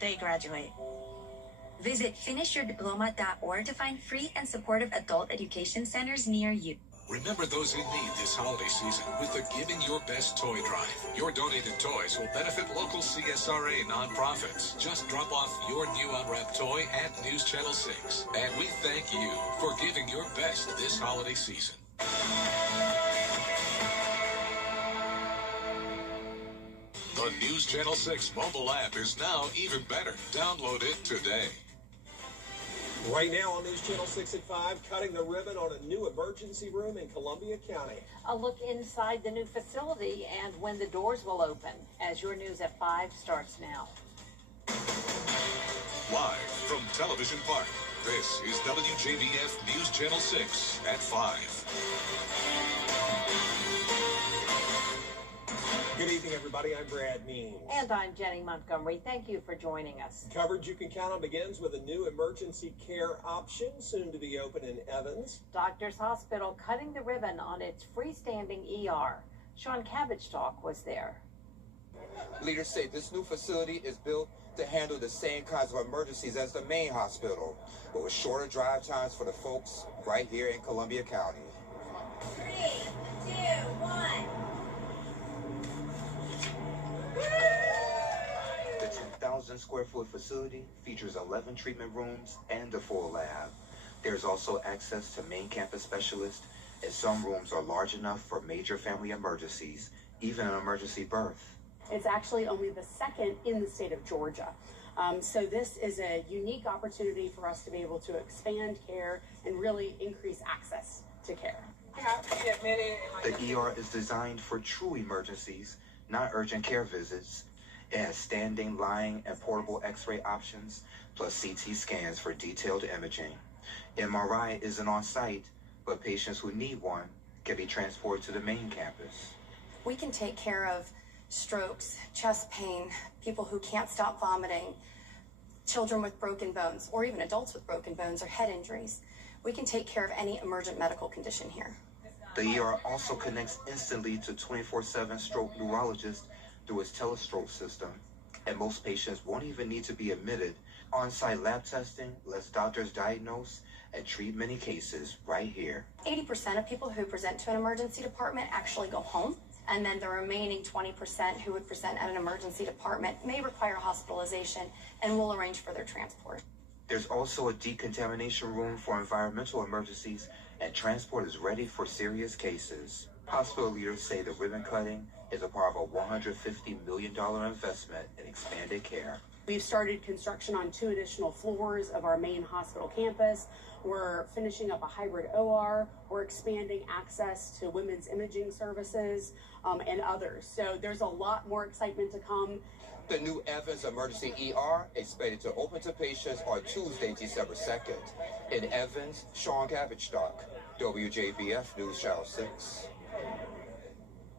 they graduate. Visit finishyourdiploma.org to find free and supportive adult education centers near you. Remember those in need this holiday season with the Giving Your Best Toy Drive. Your donated toys will benefit local CSRA nonprofits. Just drop off your new unwrapped toy at News Channel 6. And we thank you for giving your best this holiday season. The News Channel 6 mobile app is now even better. Download it today. Right now on News Channel 6 at 5, cutting the ribbon on a new emergency room in Columbia County. A look inside the new facility and when the doors will open, as your News at 5 starts now. Live from Television Park, this is WJBF News Channel 6 at 5. Good evening, everybody. I'm Brad Means. And I'm Jenny Montgomery. Thank you for joining us. Coverage you can count on begins with a new emergency care option soon to be open in Evans. Doctors Hospital cutting the ribbon on its freestanding ER. Sean Cabbage-Talk was there. Leaders say this new facility is built to handle the same kinds of emergencies as the main hospital, but with shorter drive times for the folks right here in Columbia County. 3, 2, 1. The 10,000 square foot facility features 11 treatment rooms and a full lab. There's also access to main campus specialists, and some rooms are large enough for major family emergencies, even an emergency birth. It's actually only the second in the state of Georgia. So this is a unique opportunity for us to be able to expand care and really increase access to care. The ER is designed for true emergencies, not urgent care visits. It has standing, lying, and portable x-ray options, plus CT scans for detailed imaging. MRI isn't on site, but patients who need one can be transported to the main campus. We can take care of strokes, chest pain, people who can't stop vomiting, children with broken bones, or even adults with broken bones or head injuries. We can take care of any emergent medical condition here. The ER also connects instantly to 24/7 stroke neurologists through its telestroke system, and most patients won't even need to be admitted. On-site lab testing lets doctors diagnose and treat many cases right here. 80% of people who present to an emergency department actually go home, and then the remaining 20% who would present at an emergency department may require hospitalization, and we'll arrange for their transport. There's also a decontamination room for environmental emergencies, and transport is ready for serious cases. Hospital leaders say the ribbon cutting is a part of a $150 million investment in expanded care. We've started construction on 2 additional floors of our main hospital campus. We're finishing up a hybrid OR. We're expanding access to women's imaging services and others. So there's a lot more excitement to come. The new Evans Emergency ER expected to open to patients on Tuesday, December 2nd. In Evans, Sean Cabbage-Talk, WJBF News Channel 6.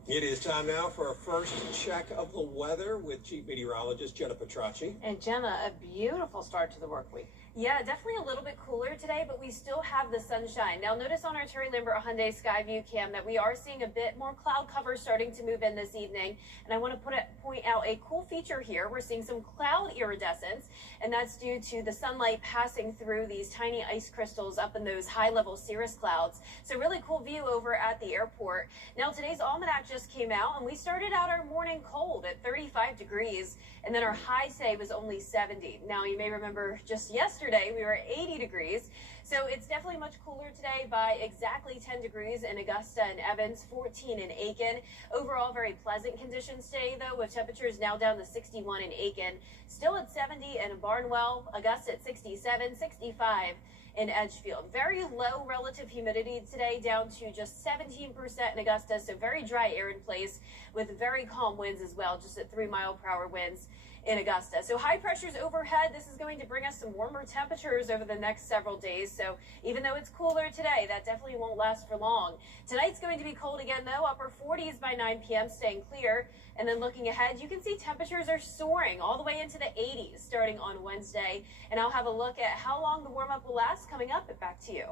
It is time now for our first check of the weather with Chief Meteorologist Jenna Petracci. And Jenna, a beautiful start to the work week. Yeah, definitely a little bit cooler today, but we still have the sunshine. Now, notice on our Terry Lambert Hyundai Skyview cam that we are seeing a bit more cloud cover starting to move in this evening. And I want to point out a cool feature here. We're seeing some cloud iridescence, and that's due to the sunlight passing through these tiny ice crystals up in those high-level cirrus clouds. So really cool view over at the airport. Now, today's almanac just came out, and we started out our morning cold at 35 degrees, and then our high today was only 70. Now, you may remember just yesterday we were at 80 degrees. So it's definitely much cooler today by exactly 10 degrees in Augusta and Evans, 14 in Aiken. Overall, very pleasant conditions today, though, with temperatures now down to 61 in Aiken, still at 70 in Barnwell, Augusta at 67, 65 in Edgefield. Very low relative humidity today, down to just 17% in Augusta, so very dry air in place with very calm winds as well, just at 3-mile-per-hour winds in Augusta. So high pressures overhead. This is going to bring us some warmer temperatures over the next several days. So even though it's cooler today, that definitely won't last for long. Tonight's going to be cold again, though, upper 40s by 9 p.m., staying clear. And then looking ahead, you can see temperatures are soaring all the way into the 80s starting on Wednesday. And I'll have a look at how long the warm-up will last coming up. Back to you.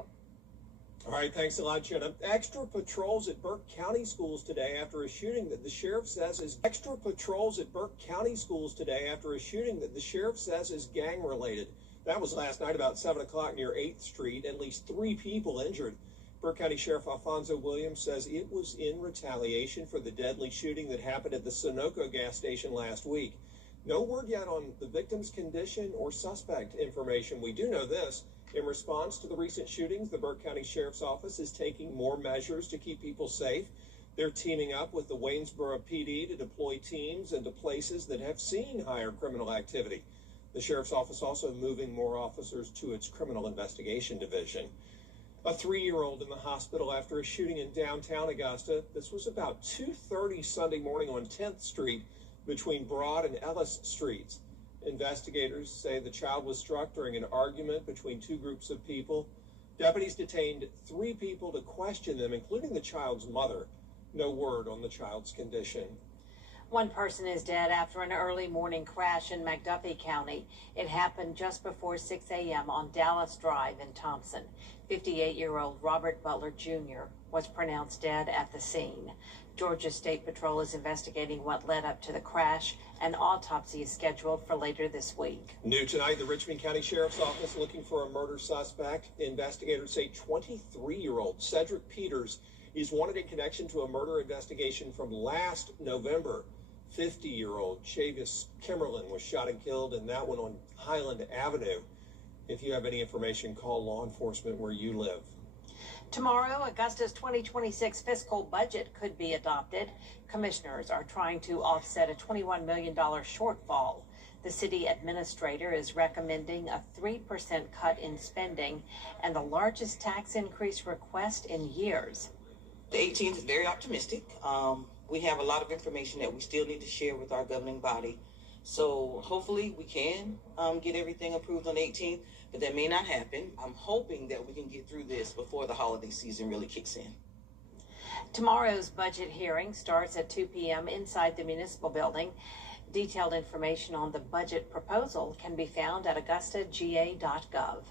All right, thanks a lot, Jenna. Extra patrols at Burke County schools today after a shooting that the sheriff says is gang related. That was last night about 7 o'clock near 8th Street. At least 3 people injured. Burke County Sheriff Alfonso Williams says it was in retaliation for the deadly shooting that happened at the Sunoco gas station last week. No word yet on the victim's condition or suspect information. We do know this. In response to the recent shootings, the Burke County Sheriff's Office is taking more measures to keep people safe. They're teaming up with the Waynesboro PD to deploy teams into places that have seen higher criminal activity. The Sheriff's Office also moving more officers to its Criminal Investigation Division. A 3-year-old in the hospital after a shooting in downtown Augusta. This was about 2:30 Sunday morning on 10th Street between Broad and Ellis Streets. Investigators say the child was struck during an argument between 2 groups of people. Deputies detained 3 people to question them, including the child's mother. No word on the child's condition. 1 person is dead after an early morning crash in McDuffie County. It happened just before 6 a.m. on Dallas Drive in Thompson. 58-year-old Robert Butler Jr. was pronounced dead at the scene. Georgia State Patrol is investigating what led up to the crash. An autopsy is scheduled for later this week. New tonight, the Richmond County Sheriff's Office looking for a murder suspect. Investigators say 23-year-old Cedric Peters is wanted in connection to a murder investigation from last November. 50-year-old Chavis Kimmerlin was shot and killed, and that one on Highland Avenue. If you have any information, call law enforcement where you live. Tomorrow, Augusta's 2026 fiscal budget could be adopted. Commissioners are trying to offset a $21 million shortfall. The city administrator is recommending a 3% cut in spending and the largest tax increase request in years. The 18th is very optimistic. We have a lot of information that we still need to share with our governing body. So hopefully we can get everything approved on the 18th, but that may not happen. I'm hoping that we can get through this before the holiday season really kicks in. Tomorrow's budget hearing starts at 2 p.m. inside the municipal building. Detailed information on the budget proposal can be found at augustaga.gov.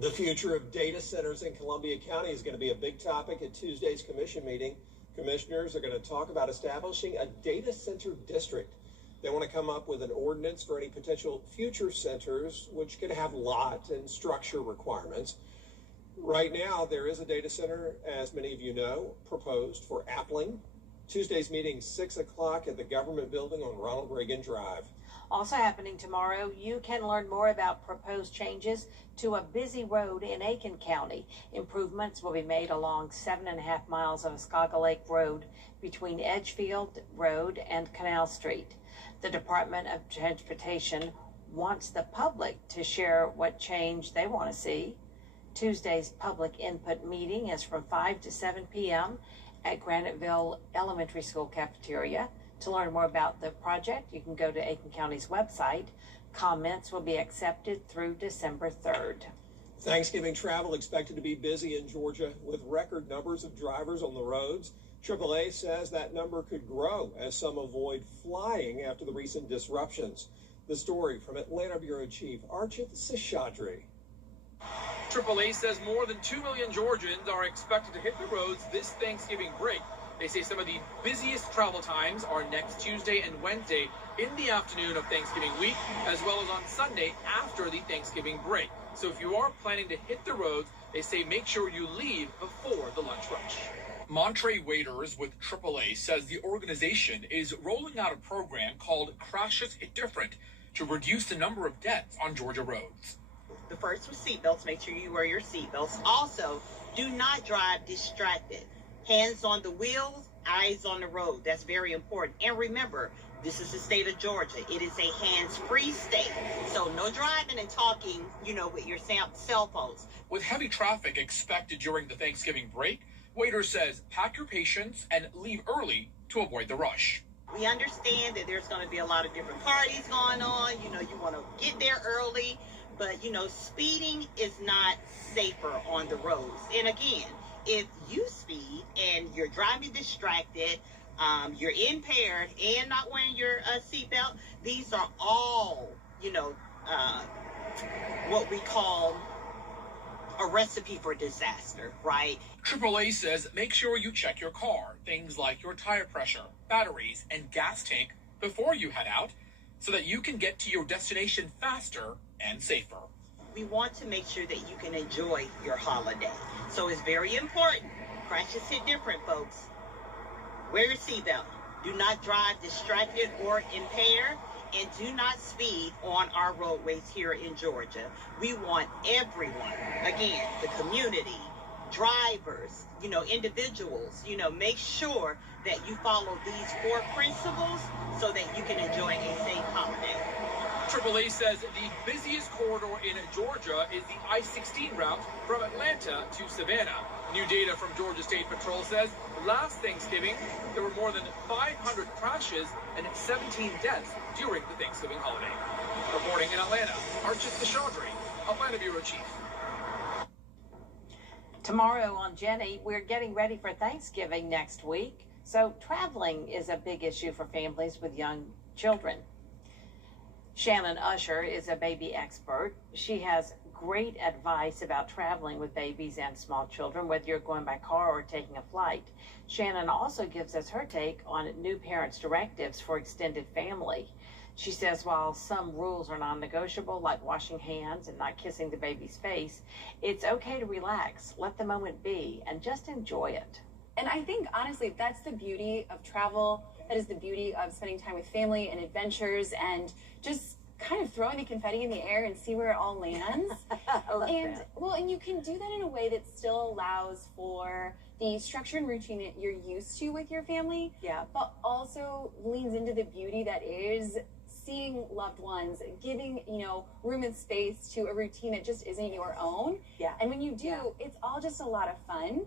The future of data centers in Columbia County is going to be a big topic at Tuesday's commission meeting. Commissioners are going to talk about establishing a data center district. They want to come up with an ordinance for any potential future centers, which could have lot and structure requirements. Right now, there is a data center, as many of you know, proposed for Appling. Tuesday's meeting, 6 o'clock at the government building on Ronald Reagan Drive. Also happening tomorrow, you can learn more about proposed changes to a busy road in Aiken County. Improvements will be made along 7.5 miles of Oscaga Lake Road between Edgefield Road and Canal Street. The Department of Transportation wants the public to share what change they want to see. Tuesday's public input meeting is from 5 to 7 p.m. at Graniteville Elementary School cafeteria. To learn more about the project, you can go to Aiken County's website. Comments will be accepted through December 3rd. Thanksgiving travel expected to be busy in Georgia with record numbers of drivers on the roads. AAA says that number could grow as some avoid flying after the recent disruptions. The story from Atlanta Bureau Chief Archit Seshadri. AAA says more than 2 million Georgians are expected to hit the roads this Thanksgiving break. They say some of the busiest travel times are next Tuesday and Wednesday in the afternoon of Thanksgiving week, as well as on Sunday after the Thanksgiving break. So if you are planning to hit the roads, they say make sure you leave before the lunch rush. Montre Waiters with AAA says the organization is rolling out a program called Crashes Hit Different to reduce the number of deaths on Georgia roads. The first was seatbelts. Make sure you wear your seatbelts. Also, do not drive distracted. Hands on the wheels, eyes on the road. That's very important. And remember, this is the state of Georgia. It is a hands-free state. So no driving and talking, with your cell phones. With heavy traffic expected during the Thanksgiving break, Waiters says pack your patience and leave early to avoid the rush. We understand that there's going to be a lot of different parties going on. You want to get there early. But, speeding is not safer on the roads. And again, if you speed and you're driving distracted, you're impaired and not wearing your seatbelt, these are all, what we call, a recipe for disaster, right? AAA says make sure you check your car, things like your tire pressure, batteries, and gas tank before you head out so that you can get to your destination faster and safer. We want to make sure that you can enjoy your holiday. So it's very important. Crashes hit different, folks. Wear your seatbelt. Do not drive distracted or impaired. And do not speed on our roadways here in Georgia. We want everyone, again, the community, drivers, individuals, make sure that you follow these 4 principles so that you can enjoy a safe holiday. AAA says the busiest corridor in Georgia is the I-16 route from Atlanta to Savannah. New data from Georgia State Patrol says last Thanksgiving, there were more than 500 crashes and 17 deaths during the Thanksgiving holiday. Reporting in Atlanta, Archit Chaudhry, Atlanta Bureau Chief. Tomorrow on Jenny, we're getting ready for Thanksgiving next week. So traveling is a big issue for families with young children. Shannon Usher is a baby expert. She has great advice about traveling with babies and small children, whether you're going by car or taking a flight. Shannon also gives us her take on new parents' directives for extended family. She says while some rules are non-negotiable, like washing hands and not kissing the baby's face, it's okay to relax, let the moment be, and just enjoy it. And I think, honestly, that's the beauty of travel. That is the beauty of spending time with family and adventures and just kind of throwing the confetti in the air and see where it all lands. I love that. Well, and you can do that in a way that still allows for the structure and routine that you're used to with your family, but also leans into the beauty that is seeing loved ones, giving, room and space to a routine that just isn't your own. Yeah. And when you do, it's all just a lot of fun.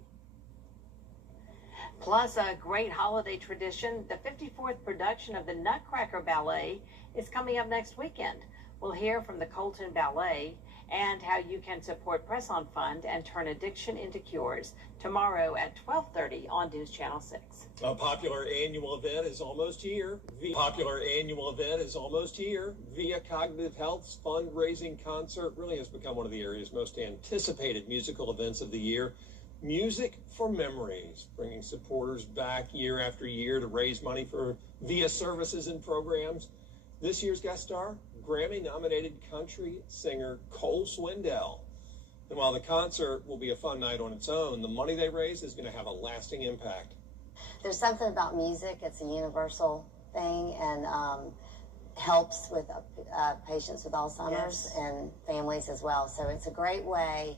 Plus, a great holiday tradition, the 54th production of the Nutcracker Ballet is coming up next weekend. We'll hear from the Colton Ballet and how you can support Press On Fund and turn addiction into cures tomorrow at 12:30 on News Channel 6. A popular annual event is almost here. Via Cognitive Health's fundraising concert really has become one of the area's most anticipated musical events of the year. Music for Memories, bringing supporters back year after year to raise money for VIA services and programs. This year's guest star, Grammy-nominated country singer Cole Swindell. And while the concert will be a fun night on its own, the money they raise is going to have a lasting impact. There's something about music, it's a universal thing, and helps with patients with Alzheimer's and families as well. So it's a great way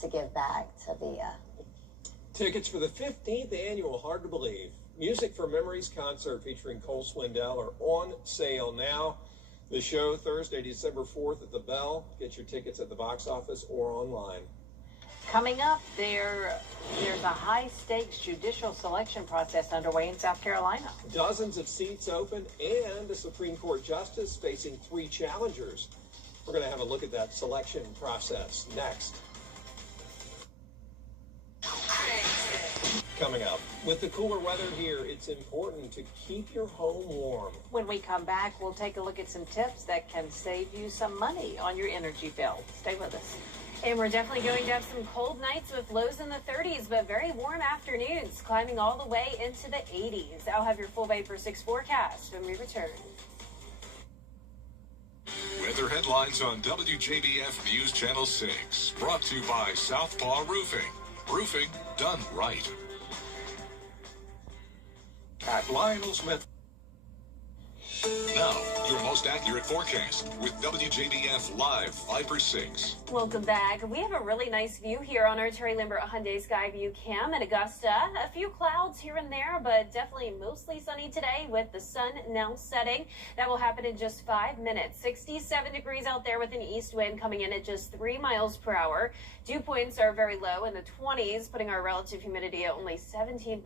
to give back to VIA. Tickets for the 15th annual Hard to Believe Music for Memories concert featuring Cole Swindell are on sale now. The show Thursday, December 4th at the Bell. Get your tickets at the box office or online. Coming up, there's a high-stakes judicial selection process underway in South Carolina. Dozens of seats open and a Supreme Court justice facing 3 challengers. We're going to have a look at that selection process next. Coming up, with the cooler weather here, it's important to keep your home warm. When we come back, we'll take a look at some tips that can save you some money on your energy bill. Stay with us. And we're definitely going to have some cold nights with lows in the 30s, but very warm afternoons, climbing all the way into the 80s. I'll have your full Vapor 6 forecast when we return. Weather headlines on WJBF News Channel 6. Brought to you by Southpaw Roofing. Roofing done right. At Lionel Smith. Now, your most accurate forecast with WJBF Live Viper 6. Welcome back. We have a really nice view here on our Terry Lambert Hyundai Skyview Cam in Augusta. A few clouds here and there, but definitely mostly sunny today with the sun now setting. That will happen in just 5 minutes. 67 degrees out there with an east wind coming in at just 3 miles per hour. Dew points are very low in the 20s, putting our relative humidity at only 17%.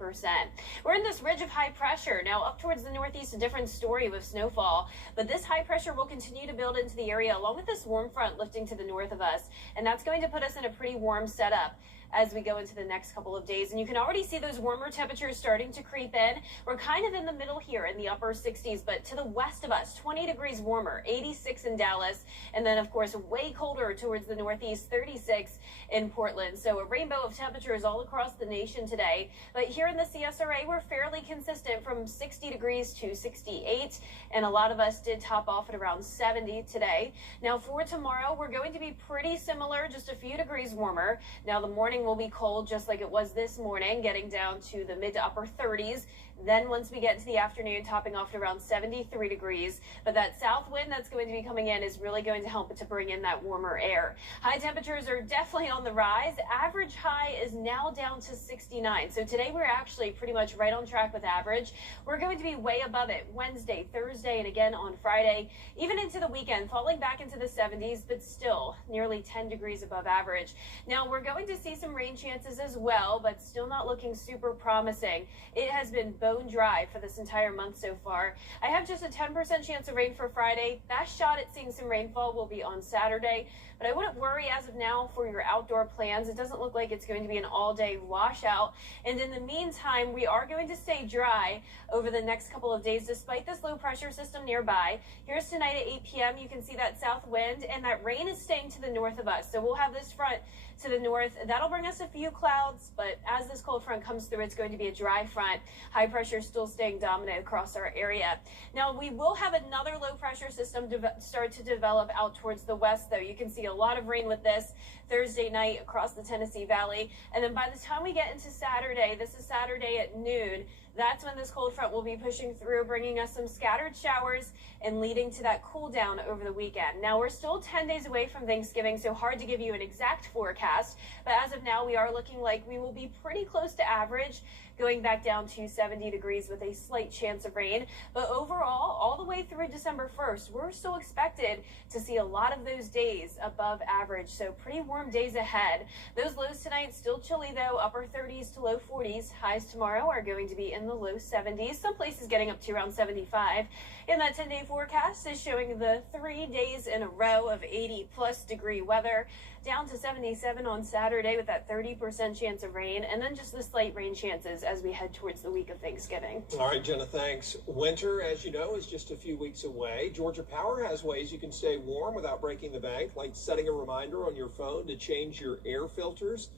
We're in this ridge of high pressure. Now up towards the northeast, a different story with snowfall, but this high pressure will continue to build into the area along with this warm front lifting to the north of us, and that's going to put us in a pretty warm setup. as we go into the next couple of days. And you can already see those warmer temperatures starting to creep in. We're kind of in the middle here in the upper 60s, but to the west of us, 20 degrees warmer, 86 in Dallas. And then, of course, way colder towards the northeast, 36 in Portland. So a rainbow of temperatures all across the nation today. But here in the CSRA, we're fairly consistent from 60 degrees to 68. And a lot of us did top off at around 70 today. Now for tomorrow, we're going to be pretty similar, just a few degrees warmer. Now the morning will be cold, just like it was this morning, getting down to the mid to upper 30s. Then once we get into the afternoon, topping off at around 73 degrees. But that south wind that's going to be coming in is really going to help to bring in that warmer air. High temperatures are definitely on the rise. Average high is now down to 69. So today we're actually pretty much right on track with average. We're going to be way above it Wednesday, Thursday, and again on Friday, even into the weekend, falling back into the 70s, but still nearly 10 degrees above average. Now we're going to see some rain chances as well, but still not looking super promising. It has been bone dry for this entire month so far. I have just a 10% chance of rain for Friday. Best shot at seeing some rainfall will be on Saturday, but I wouldn't worry as of now for your outdoor plans. It doesn't look like it's going to be an all-day washout. And in the meantime, we are going to stay dry over the next couple of days despite this low pressure system nearby. Here's tonight at 8 p.m. You can see that south wind, and that rain is staying to the north of us. So we'll have this front to the north. That'll bring us a few clouds, but as this cold front comes through, it's going to be a dry front. High pressure still staying dominant across our area. Now, we will have another low pressure system start to develop out towards the west, though. You can see a lot of rain with this Thursday night across the Tennessee Valley. And then by the time we get into Saturday, this is Saturday at noon, that's when this cold front will be pushing through, bringing us some scattered showers and leading to that cool down over the weekend. Now, we're still 10 days away from Thanksgiving, so hard to give you an exact forecast. But as of now, we are looking like we will be pretty close to average, going back down to 70 degrees with a slight chance of rain. But overall, all the way through December 1st, we're still expected to see a lot of those days above average. So pretty warm days ahead. Those lows tonight still chilly though, upper 30s to low 40s. Highs tomorrow are going to be in the low 70s. Some places getting up to around 75. And that 10-day forecast is showing the 3 days in a row of 80+ degree weather, down to 77 on Saturday with that 30% chance of rain, and then just the slight rain chances as we head towards the week of Thanksgiving. All right, Jenna, thanks. Winter, as you know, is just a few weeks away. Georgia Power has ways you can stay warm without breaking the bank, like setting a reminder on your phone to change your air filters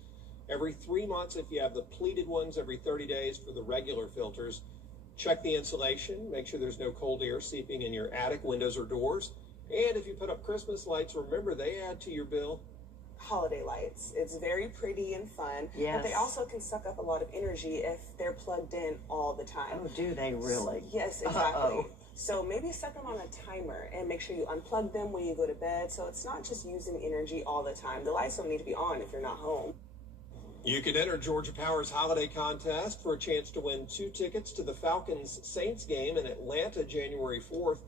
every 3 months if you have the pleated ones, every 30 days for the regular filters. Check the insulation, make sure there's no cold air seeping in your attic, windows, or doors. And if you put up Christmas lights, remember they add to your bill. Holiday lights. It's very pretty and fun, but they also can suck up a lot of energy if they're plugged in all the time. Oh, do they really? Yes, exactly. So maybe set them on a timer and make sure you unplug them when you go to bed, so it's not just using energy all the time. The lights don't need to be on if you're not home. You can enter Georgia Power's holiday contest for a chance to win 2 tickets to the Falcons-Saints game in Atlanta January 4th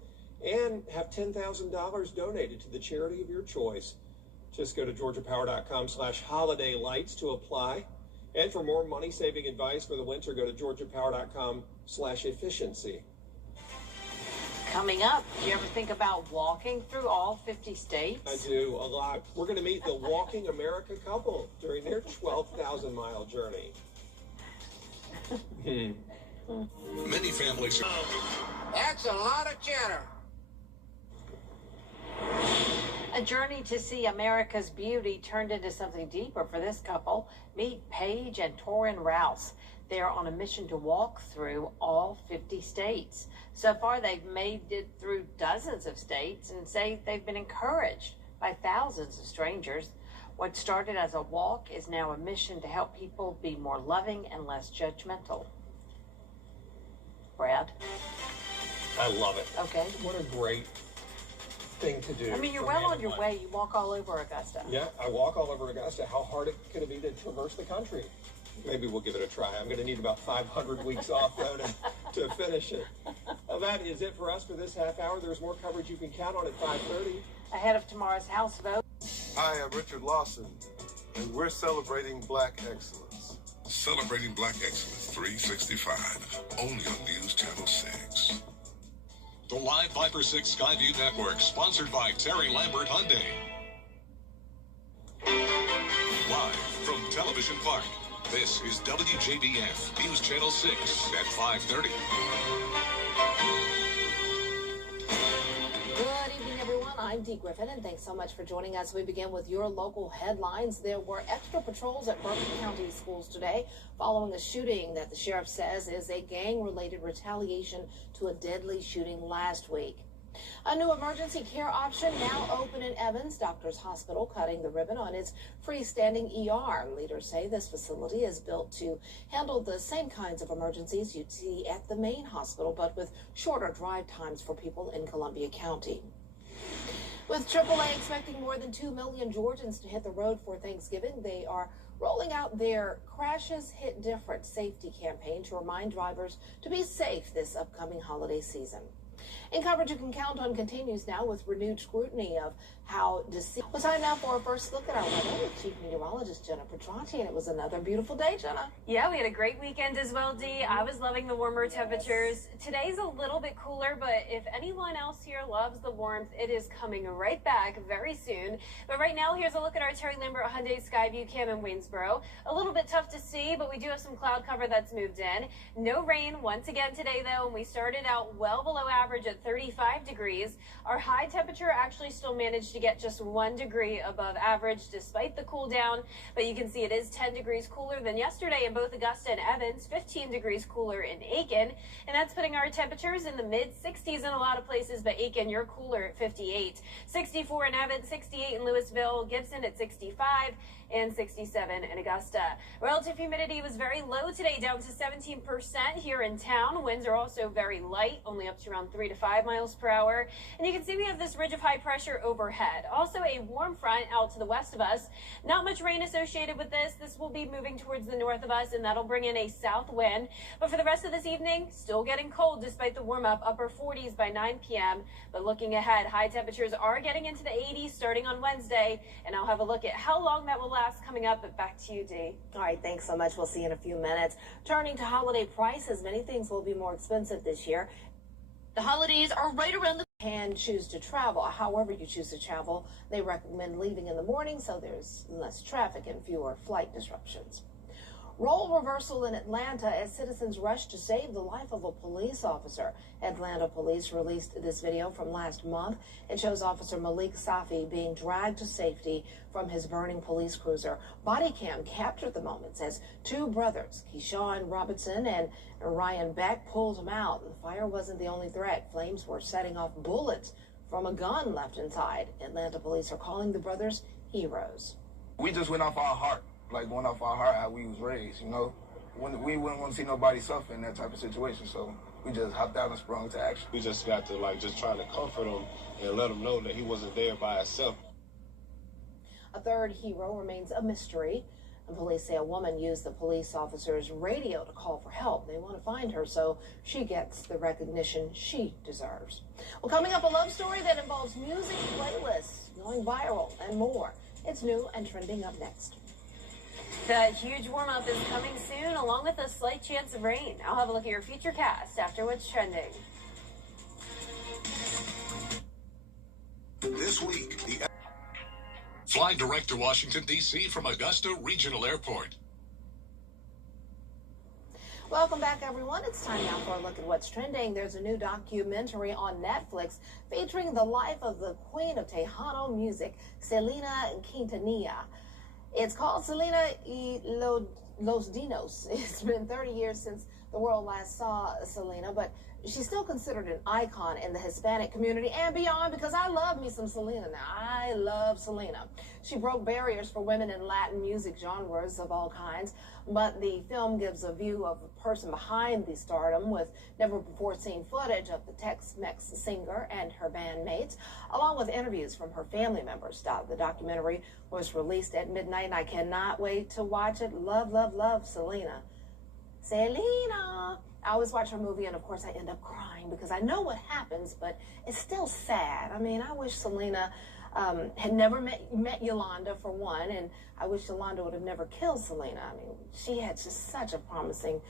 and have $10,000 donated to the charity of your choice. Just go to georgiapower.com/holidaylights to apply. And for more money-saving advice for the winter, go to georgiapower.com/efficiency. Coming up, do you ever think about walking through all 50 states? I do, a lot. We're going to meet the Walking America couple during their 12,000-mile journey. Many families. That's a lot of cheddar. A journey to see America's beauty turned into something deeper for this couple. Meet Paige and Torin Rouse. They are on a mission to walk through all 50 states. So far, they've made it through dozens of states and say they've been encouraged by thousands of strangers. What started as a walk is now a mission to help people be more loving and less judgmental. Brad? I love it. Okay. What a great thing to do. I mean, you're well on your way. You walk all over Augusta. Yeah, I walk all over Augusta. How hard could it be to traverse the country? Maybe we'll give it a try. I'm going to need about 500 weeks off, though, to finish it. Well, that is it for us for this half hour. There's more coverage you can count on at 5:30. Ahead of tomorrow's House vote. Hi, I'm Richard Lawson, and we're celebrating Black excellence. Celebrating Black Excellence 365, only on News Channel 6. The Live Viper 6 Skyview Network, sponsored by Terry Lambert Hyundai. Live From Television Park, this is WJBF News Channel 6 at 5:30. Good evening, everyone. I'm Dee Griffin, and thanks so much for joining us. We begin with your local headlines. There were extra patrols at Berkeley County schools today following a shooting that the sheriff says is a gang-related retaliation to a deadly shooting last week. A new emergency care option now open in Evans Doctors Hospital, cutting the ribbon on its freestanding ER. Leaders say this facility is built to handle the same kinds of emergencies you'd see at the main hospital, but with shorter drive times for people in Columbia County. With AAA expecting more than 2 million Georgians to hit the road for Thanksgiving, they are rolling out their Crashes Hit Different safety campaign to remind drivers to be safe this upcoming holiday season. And coverage you can count on continues now with renewed scrutiny of how deceased. Well, time now for a first look at our weather with Chief Meteorologist Jenna Petrati, and it was another beautiful day, Jenna. Yeah, we had a great weekend as well, Dee. I was loving the warmer temperatures. Today's a little bit cooler, but if anyone else here loves the warmth, it is coming right back very soon. But right now, here's a look at our Terry Lambert Hyundai Skyview Cam in Waynesboro. A little bit tough to see, but we do have some cloud cover that's moved in. No rain once again today, though, and we started out well below average at 35 degrees. Our high temperature actually still managed to get just 1 degree above average despite the cool down, but you can see it is 10 degrees cooler than yesterday in both Augusta and Evans, 15 degrees cooler in Aiken, and that's putting our temperatures in the mid-60s in a lot of places, but Aiken, you're cooler at 58. 64 in Evans, 68 in Louisville, Gibson at 65, and 67 in Augusta. Relative humidity was very low today, down to 17% here in town. Winds are also very light, only up to around 3 to 5 miles per hour. And you can see we have this ridge of high pressure overhead. Also a warm front out to the west of us. Not much rain associated with this. This will be moving towards the north of us, and that'll bring in a south wind. But for the rest of this evening, still getting cold despite the warm up, upper 40s by 9 p.m. But looking ahead, high temperatures are getting into the 80s starting on Wednesday, and I'll have a look at how long that will last coming up. But back to you, Dee. All right, thanks so much. We'll see you in a few minutes. Turning to holiday prices, many things will be more expensive this year. The holidays are right around the can choose to travel. However you choose to travel, they recommend leaving in the morning so there's less traffic and fewer flight disruptions. Role reversal in Atlanta as citizens rush to save the life of a police officer. Atlanta police released this video from last month. It shows Officer Malik Safi being dragged to safety from his burning police cruiser. Body cam captured the moments as two brothers, Keyshawn Robertson and Ryan Beck, pulled him out. The fire wasn't the only threat. Flames were setting off bullets from a gun left inside. Atlanta police are calling the brothers heroes. We just went off our heart. Like going off our heart how we was raised, you know. When we wouldn't want to see nobody suffer in that type of situation, so we just hopped out and sprung to action. We just got to just try to comfort him and let him know that he wasn't there by himself. A third hero remains a mystery, and police say a woman used the police officer's radio to call for help. They want to find her so she gets the recognition she deserves. Well, coming up, a love story that involves music playlists going viral and more. It's new and trending up next. The huge warm-up is coming soon, along with a slight chance of rain. I'll have a look at your future cast after what's trending. This week, fly direct to Washington, D.C. from Augusta Regional Airport. Welcome back, everyone. It's time now for a look at what's trending. There's a new documentary on Netflix featuring the life of the queen of Tejano music, Selena Quintanilla. It's called Selena y Los Dinos. It's been 30 years since the world last saw Selena, but she's still considered an icon in the Hispanic community and beyond, because I love me some Selena now. I love Selena. She broke barriers for women in Latin music genres of all kinds, but the film gives a view of the person behind the stardom with never-before-seen footage of the Tex-Mex singer and her bandmates, along with interviews from her family members. The documentary was released at midnight, and I cannot wait to watch it. Love, love, love Selena. Selena! I always watch her movie, and of course I end up crying because I know what happens, but it's still sad. I mean, I wish Selena had never met Yolanda, for one, and I wish Yolanda would have never killed Selena. I mean, she had just such a promising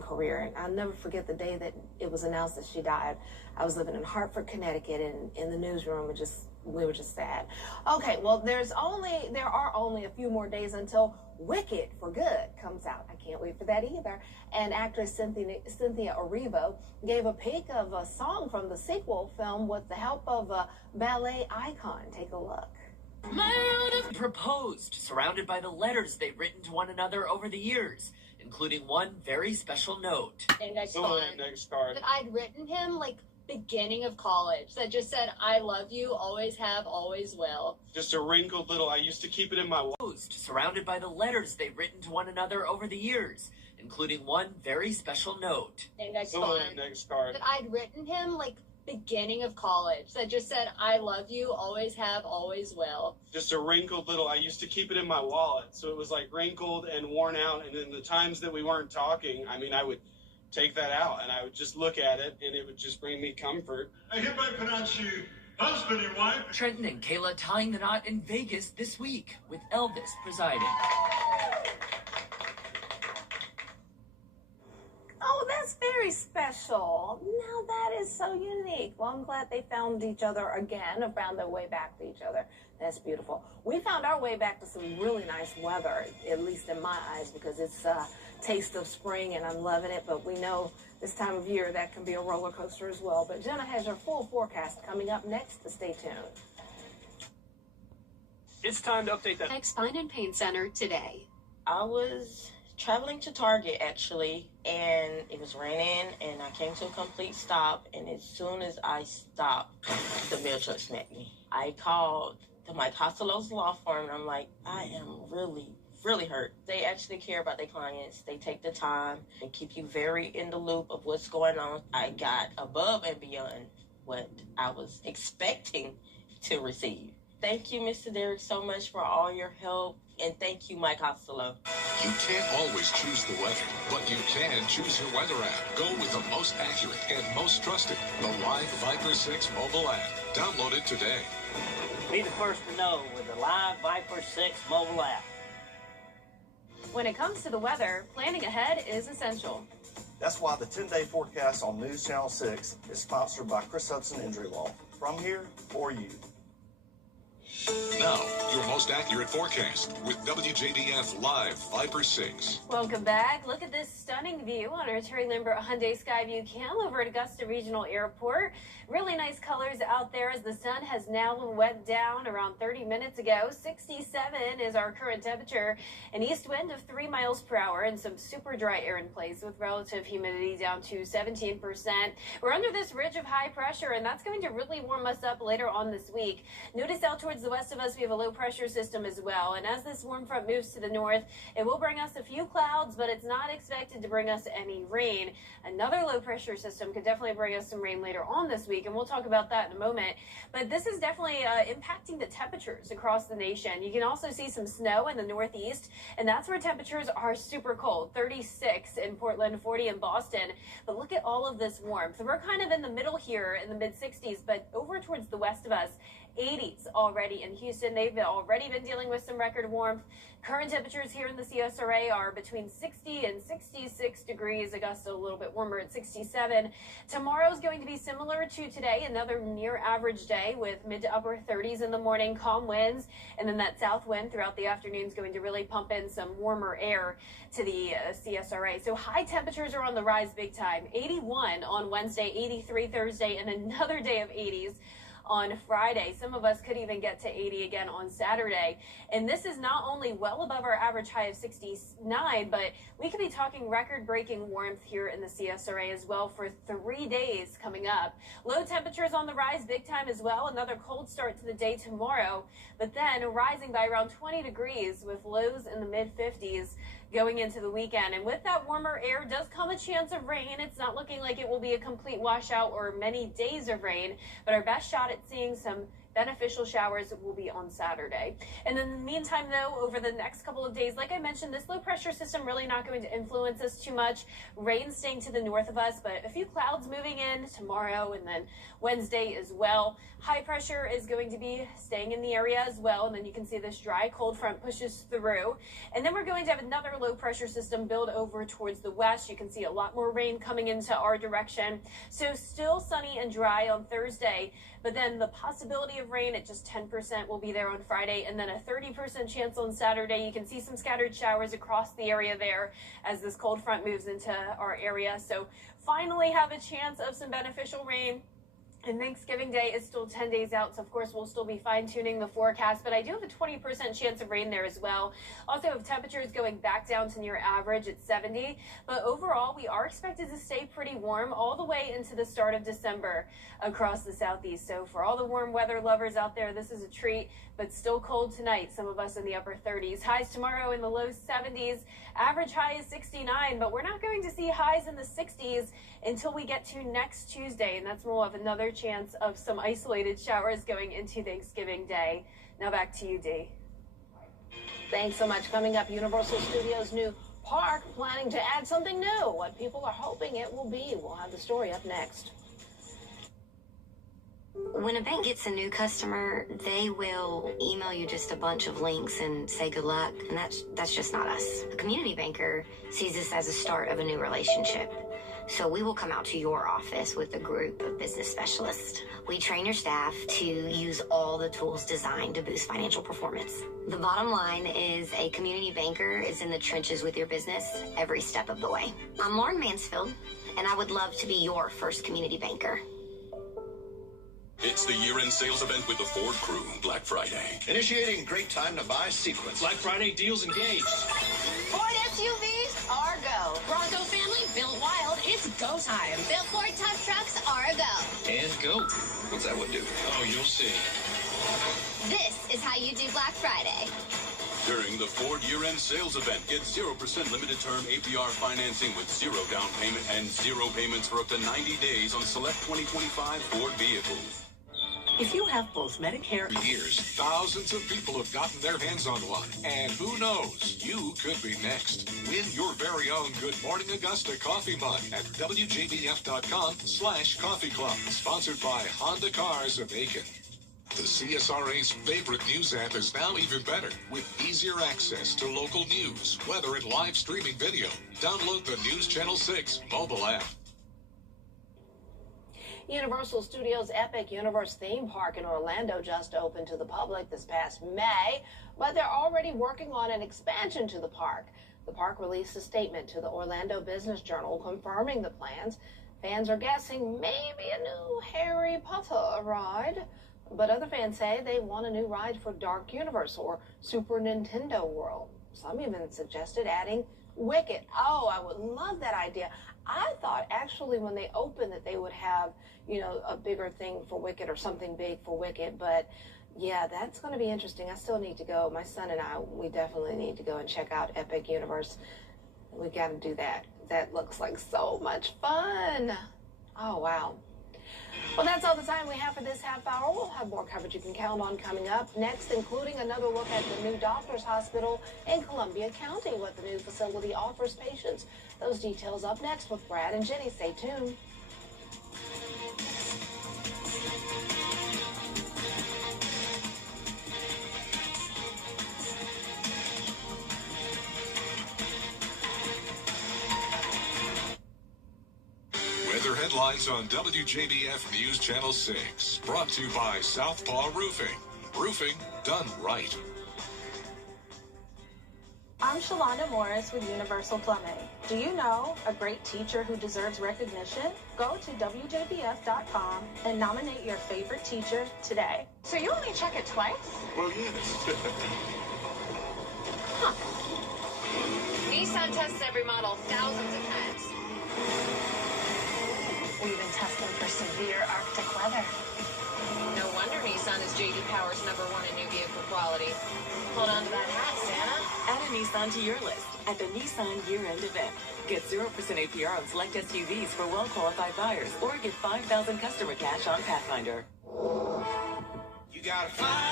career, and I'll never forget the day that it was announced that she died. I was living in Hartford, Connecticut, and in the newsroom, it just we were just sad. Okay, well, there are only a few more days until Wicked for Good comes out. I can't wait for that either. And actress Cynthia Erivo gave a peek of a song from the sequel film with the help of a ballet icon. Take a look. Proposed, surrounded by the letters they've written to one another over the years, including one very special note. And next card. That I'd written him like beginning of college that just said, I love you, always have, always will. Just a wrinkled little, I used to keep it in my wallet. Surrounded by the letters they've written to one another over the years, including one very special note. And next card. That I'd written him like beginning of college that just said, I love you, always have, always will. Just a wrinkled little, I used to keep it in my wallet. So it was like wrinkled and worn out. And then the times that we weren't talking, I mean, I would take that out and I would just look at it and it would just bring me comfort. I hereby pronounce you husband and wife. Trenton and Kayla tying the knot in Vegas this week with Elvis presiding. Oh, that's very special. Now that is so unique. Well, I'm glad they found each other again, or found their way back to each other. That's beautiful. We found our way back to some really nice weather, at least in my eyes, because it's a taste of spring and I'm loving it. But we know this time of year that can be a roller coaster as well. But Jenna has your full forecast coming up next, so stay tuned. It's time to update that. Next Spine and Pain Center today. I was traveling to Target actually, and it was raining, and I came to a complete stop. And as soon as I stopped, the mail truck smacked me. I called the Mike Costello's law firm, and I'm like, I am really hurt. They actually care about their clients. They take the time and keep you very in the loop of what's going on. I got above and beyond what I was expecting to receive. Thank you, Mr. Derrick, so much for all your help. And thank you, Mike Costello. You can't always choose the weather, but you can choose your weather app. Go with the most accurate and most trusted, the Live Viper 6 mobile app. Download it today. Be the first to know with the Live Viper 6 mobile app. When it comes to the weather, planning ahead is essential. That's why the 10-day forecast on News Channel 6 is sponsored by Chris Hudson Injury Law. From here, for you. Now, your most accurate forecast with WJBF Live Viper 6. Welcome back. Look at this stunning view on our Terry Lambert Hyundai Skyview Cam over at Augusta Regional Airport. Really nice colors out there as the sun has now went down around 30 minutes ago. 67 is our current temperature. An east wind of 3 miles per hour and some super dry air in place with relative humidity down to 17%. We're under this ridge of high pressure, and that's going to really warm us up later on this week. Notice out towards the west of us we have a low pressure system as well, and as this warm front moves to the north, it will bring us a few clouds, but it's not expected to bring us any rain. Another low pressure system could definitely bring us some rain later on this week, and we'll talk about that in a moment. But this is definitely impacting the temperatures across the nation. You can also see some snow in the northeast, and that's where temperatures are super cold. 36 in Portland, 40 in Boston. But look at all of this warmth. We're kind of in the middle here in the mid 60s, but over towards the west of us, 80s already in Houston. They've already been dealing with some record warmth. Current temperatures here in the CSRA are between 60 and 66 degrees. Augusta a little bit warmer at 67. Tomorrow is going to be similar to today, another near average day with mid to upper 30s in the morning, calm winds, and then that south wind throughout the afternoon is going to really pump in some warmer air to the CSRA. So high temperatures are on the rise big time. 81 on Wednesday, 83 Thursday, and another day of 80s on Friday. Some of us could even get to 80 again on Saturday. And this is not only well above our average high of 69, but we could be talking record-breaking warmth here in the CSRA as well for 3 days coming up. Low temperatures on the rise big time as well. Another cold start to the day tomorrow, but then rising by around 20 degrees with lows in the mid-50s going into the weekend. And with that warmer air does come a chance of rain. It's not looking like it will be a complete washout or many days of rain, but our best shot at seeing some beneficial showers will be on Saturday. And in the meantime, though, over the next couple of days, like I mentioned, this low pressure system really not going to influence us too much. Rain staying to the north of us, but a few clouds moving in tomorrow and then Wednesday as well. High pressure is going to be staying in the area as well, and then you can see this dry cold front pushes through. And then we're going to have another low pressure system build over towards the west. You can see a lot more rain coming into our direction. So still sunny and dry on Thursday, but but then the possibility of rain at just 10% will be there on Friday, and then a 30% chance on Saturday. You can see some scattered showers across the area there as this cold front moves into our area. So finally have a chance of some beneficial rain. And Thanksgiving Day is still 10 days out, so of course we'll still be fine-tuning the forecast, but I do have a 20% chance of rain there as well. Also have temperatures going back down to near average at 70, but overall we are expected to stay pretty warm all the way into the start of December across the southeast. So for all the warm weather lovers out there, this is a treat, but still cold tonight. Some of us in the upper 30s. Highs tomorrow in the low 70s. Average high is 69, but we're not going to see highs in the 60s until we get to next Tuesday, and that's when we'll have another chance of some isolated showers going into Thanksgiving Day. Now back to you, Dee. Thanks so much. Coming up, Universal Studios' new park planning to add something new. What people are hoping it will be. We'll have the story up next. When a bank gets a new customer, they will email you just a bunch of links and say good luck, and that's just not us. A community banker sees this as a start of a new relationship. So we will come out to your office with a group of business specialists. We train your staff to use all the tools designed to boost financial performance. The bottom line is a community banker is in the trenches with your business every step of the way. I'm Lauren Mansfield, and I would love to be your first community banker. It's the year-end sales event with the Ford crew, Black Friday. Initiating great time to buy sequence. Black Friday deals engaged. Ford SUVs are go. Bronco family built wild, it's go time. Built Ford tough trucks are a go. And go. What's that one do? Oh, you'll see. This is how you do Black Friday. During the Ford year-end sales event, get 0% limited term APR financing with 0 down payment and 0 payments for up to 90 days on select 2025 Ford vehicles. If you have both Medicare For years, thousands of people have gotten their hands on one. And who knows, you could be next. Win your very own Good Morning Augusta coffee mug at WJBF.com/coffee club. Sponsored by Honda Cars of Aiken. The CSRA's favorite news app is now even better with easier access to local news, weather, and live streaming video. Download the News Channel 6 mobile app. Universal Studios' Epic Universe theme park in Orlando just opened to the public this past May, but they're already working on an expansion to the park. The park released a statement to the Orlando Business Journal confirming the plans. Fans are guessing maybe a new Harry Potter ride, but other fans say they want a new ride for Dark Universe or Super Nintendo World. Some even suggested adding Wicked. Oh, I would love that idea. I thought actually when they opened that they would have, you know, a bigger thing for Wicked or something big for Wicked, but yeah, that's going to be interesting. I still need to go. My son and I, we definitely need to go and check out Epic Universe. We got to do that. That looks like so much fun. Oh, wow. Well, that's all the time we have for this half hour. We'll have more coverage you can count on coming up next, including another look at the new doctor's hospital in Columbia County, what the new facility offers patients. Those details up next with Brad and Jenny. Stay tuned. Weather headlines on WJBF News Channel 6. Brought to you by Southpaw Roofing. Roofing done right. I'm Shalonda Morris with Universal Plumbing. Do you know a great teacher who deserves recognition? Go to WJBF.com and nominate your favorite teacher today. So you only check it twice? Well, yes. Huh. Nissan tests every model thousands of times. We even test them for severe Arctic weather. No wonder Nissan is J.D. Power's #1 in new vehicle quality. Hold on to that hat, Santa. Add a Nissan to your list at the Nissan year-end event. Get 0% APR on select SUVs for well-qualified buyers or get $5,000 customer cash on Pathfinder. You gotta fly.